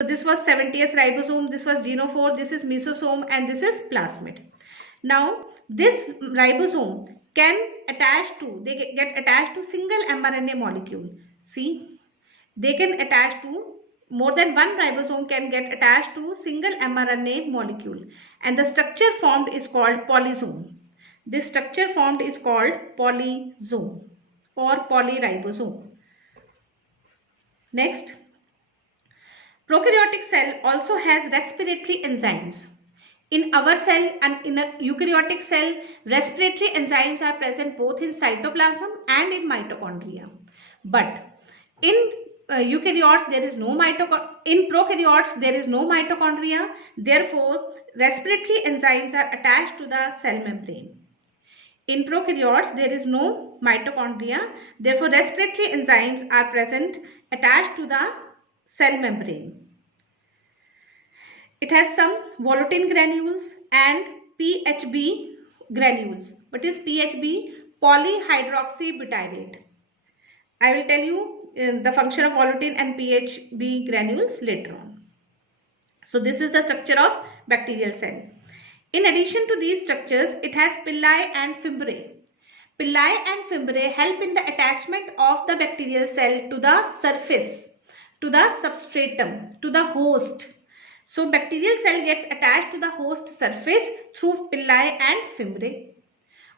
So this was 70th ribosome, this was genophore, this is mesosome, and this is plasmid. Now this ribosome can attach to, they get attached to single mRNA molecule. See, they can attach to more than one ribosome can get attached to single mRNA molecule, and the structure formed is called polysome. This structure formed is called polysome or polyribosome. Next, prokaryotic cell also has respiratory enzymes. In our cell and in a eukaryotic cell, respiratory enzymes are present both in cytoplasm and in mitochondria. But in eukaryotes there is no in prokaryotes there is no mitochondria. Therefore, respiratory enzymes are attached to the cell membrane. In prokaryotes there is no mitochondria. Therefore, respiratory enzymes are present attached to the cell membrane. It has some volutin granules and PHB granules. What is PHB? Polyhydroxybutyrate. I will tell you the function of volutin and PHB granules later on. So this is the structure of bacterial cell. In addition to these structures, it has pili and fimbriae. Pili and fimbriae help in the attachment of the bacterial cell to the surface, to the substratum, to the host. So bacterial cell gets attached to the host surface through pili and fimbriae.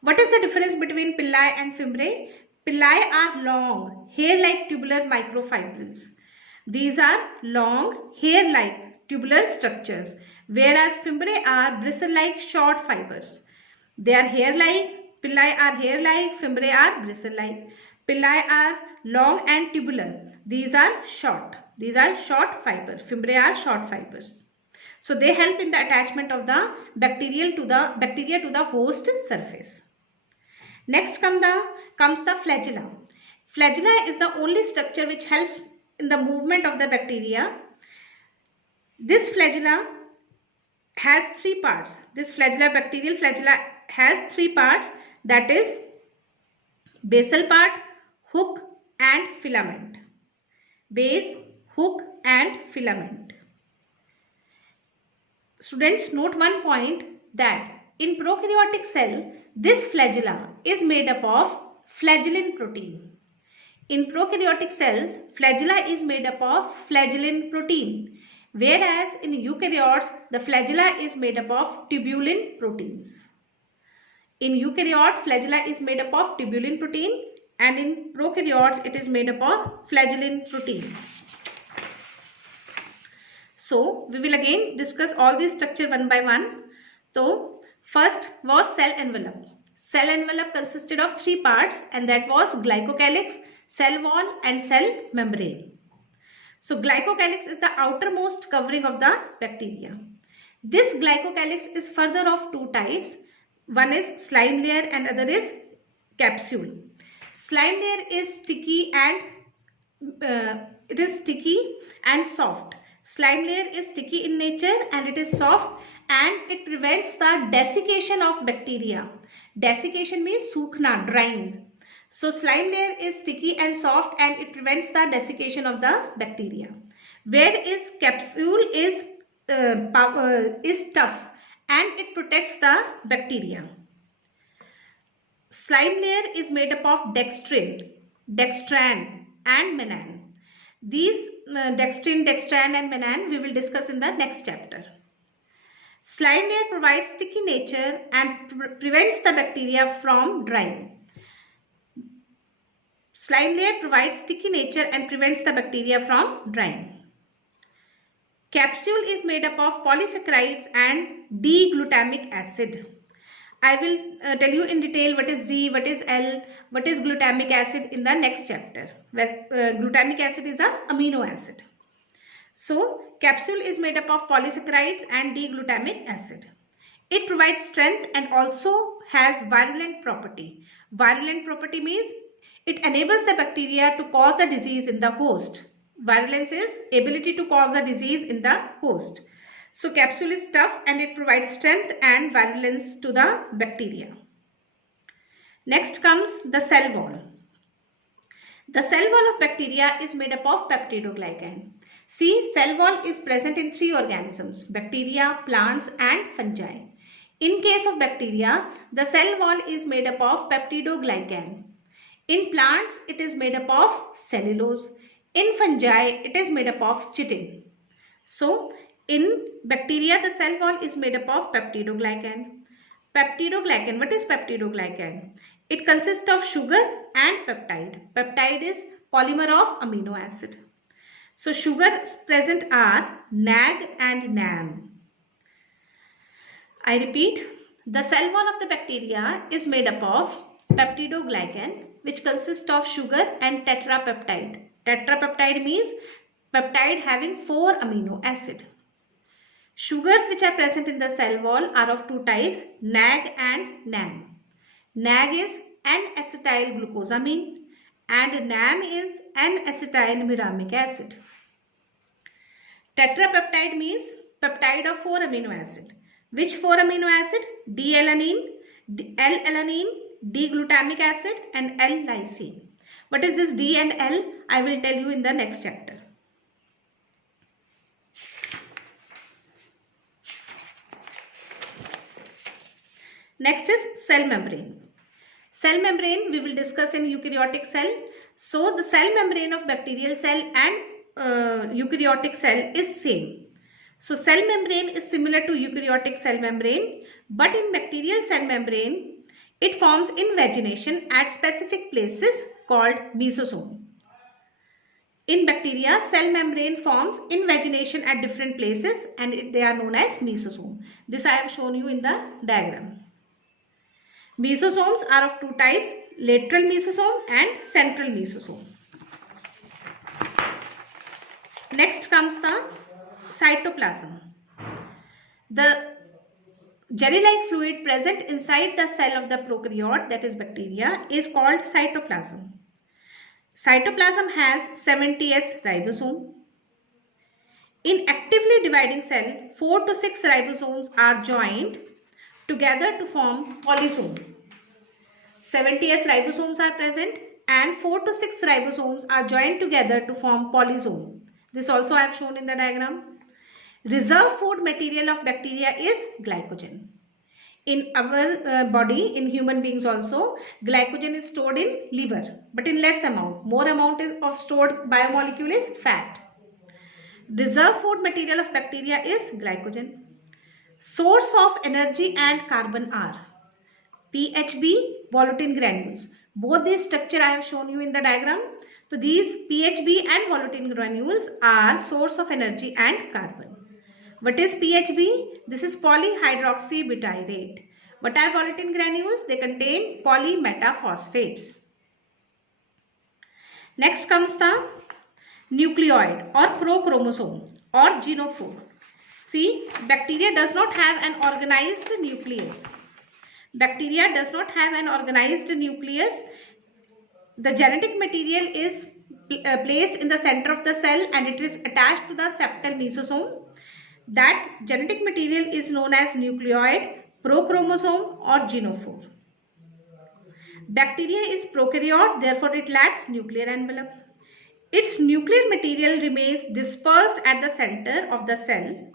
What is the difference between pili and fimbriae? Pili are long, hair-like tubular microfibrils. These are long, hair-like tubular structures, whereas fimbriae are bristle-like short fibers. They are hair-like, pili are hair-like, fimbriae are bristle-like. Pili are long and tubular. These are short. These are short fibers. Fimbriae are short fibers. So they help in the attachment of the bacteria to the host surface. Next comes the flagella. Flagella is the only structure which helps in the movement of the bacteria. This flagella has three parts. This flagella, bacterial flagella, has three parts, that is basal part, hook and filament. Base, hook and filament. Students, note one point that in prokaryotic cell, this flagella is made up of flagellin protein. In prokaryotic cells, flagella is made up of flagellin protein, whereas in eukaryotes, the flagella is made up of tubulin proteins. In eukaryote, flagella is made up of tubulin protein, and in prokaryotes, it is made up of flagellin protein. So, we will again discuss all these structure one by one. So, first was cell envelope. Cell envelope consisted of three parts, and that was glycocalyx, cell wall and cell membrane. So, glycocalyx is the outermost covering of the bacteria. This glycocalyx is further of two types. One is slime layer and other is capsule. Slime layer is sticky and soft. Slime layer is sticky in nature and it is soft, and it prevents the desiccation of bacteria. Desiccation means सूखना, drying. So slime layer is sticky and soft and it prevents the desiccation of the bacteria. Whereas capsule is tough and it protects the bacteria. Slime layer is made up of dextrin, dextran and menan. These dextrin, dextran and menan we will discuss in the next chapter. Slime layer provides sticky nature and prevents the bacteria from drying. Slime layer provides sticky nature and prevents the bacteria from drying. Capsule is made up of polysaccharides and D-glutamic acid. I will tell you in detail what is D, what is L, what is glutamic acid in the next chapter. Glutamic acid is an amino acid. So, capsule is made up of polysaccharides and D-glutamic acid. It provides strength and also has virulent property. Virulent property means it enables the bacteria to cause a disease in the host. Virulence is ability to cause a disease in the host. So capsule is tough and it provides strength and virulence to the bacteria. Next comes the cell wall. The cell wall of bacteria is made up of peptidoglycan. See, cell wall is present in three organisms: bacteria, plants and fungi. In case of bacteria, the cell wall is made up of peptidoglycan. In plants, it is made up of cellulose. In fungi, it is made up of chitin. So, in bacteria, the cell wall is made up of peptidoglycan. Peptidoglycan, what is peptidoglycan? It consists of sugar and peptide. Peptide is polymer of amino acid. So, sugars present are NAG and NAM. I repeat, the cell wall of the bacteria is made up of peptidoglycan, which consists of sugar and tetrapeptide. Tetrapeptide means peptide having 4 amino acid. Sugars which are present in the cell wall are of two types, NAG and NAM. NAG is N-acetyl glucosamine and NAM is N-acetyl muramic acid. Tetrapeptide means peptide of 4 amino acid. Which 4 amino acid? D-alanine, L-alanine, D-glutamic acid and L-lysine. What is this D and L? I will tell you in the next chapter. Next is cell membrane. Cell membrane we will discuss in eukaryotic cell. So the cell membrane of bacterial cell and eukaryotic cell is same. So cell membrane is similar to eukaryotic cell membrane, but in bacterial cell membrane, it forms invagination at specific places called mesosome. In bacteria, cell membrane forms invagination at different places and they are known as mesosome. This I have shown you in the diagram. Mesosomes are of two types, lateral mesosome and central mesosome. Next comes the cytoplasm. The jelly-like fluid present inside the cell of the prokaryote, that is bacteria, is called cytoplasm. Cytoplasm has 70S ribosome. In actively dividing cell, 4 to 6 ribosomes are joined together to form polysome. 70S ribosomes are present and 4 to 6 ribosomes are joined together to form polysome. This also I have shown in the diagram. Reserve food material of bacteria is glycogen. In our body, in human beings also, glycogen is stored in liver, but in less amount. More amount is of stored biomolecule is fat. Reserve food material of bacteria is glycogen. Source of energy and carbon are PHB, volutin granules. Both these structure I have shown you in the diagram. So these PHB and volutin granules are source of energy and carbon. What is PHB? This is polyhydroxybutyrate. What are volutin granules? They contain polymetaphosphates. Next comes the nucleoid or prochromosome or genophore. See, bacteria does not have an organized nucleus. Bacteria does not have an organized nucleus. The genetic material is placed in the center of the cell and it is attached to the septal mesosome. That genetic material is known as nucleoid, prochromosome or genophore. Bacteria is prokaryote, therefore it lacks nuclear envelope. Its nuclear material remains dispersed at the center of the cell.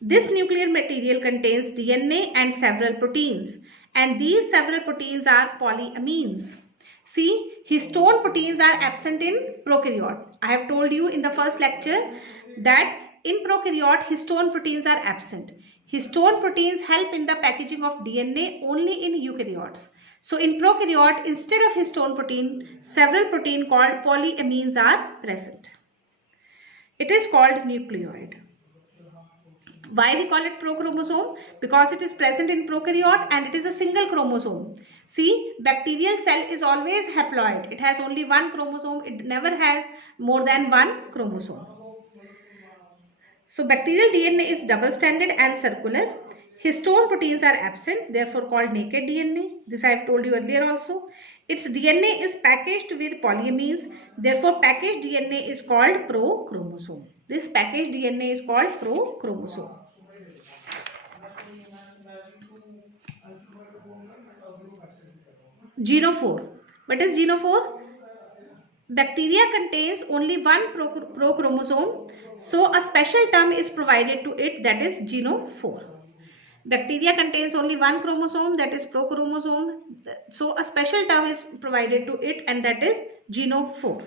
This nuclear material contains DNA and several proteins, and these several proteins are polyamines. See, histone proteins are absent in prokaryote. I have told you in the first lecture that in prokaryote, histone proteins are absent. Histone proteins help in the packaging of DNA only in eukaryotes. So in prokaryote, instead of histone protein, several proteins called polyamines are present. It is called nucleoid. Why we call it prochromosome? Because it is present in prokaryote and it is a single chromosome. See, bacterial cell is always haploid. It has only one chromosome. It never has more than one chromosome. So bacterial DNA is double-stranded and circular. Histone proteins are absent, therefore called naked DNA. This I have told you earlier also. Its DNA is packaged with polyamines, therefore packaged DNA is called prochromosome. This packaged DNA is called prochromosome. Genophore. What is genophore? Bacteria contains only one prochromosome, so a special term is provided to it, that is Geno4. Bacteria contains only one chromosome, that is prochromosome, so a special term is provided to it, and that is Geno4.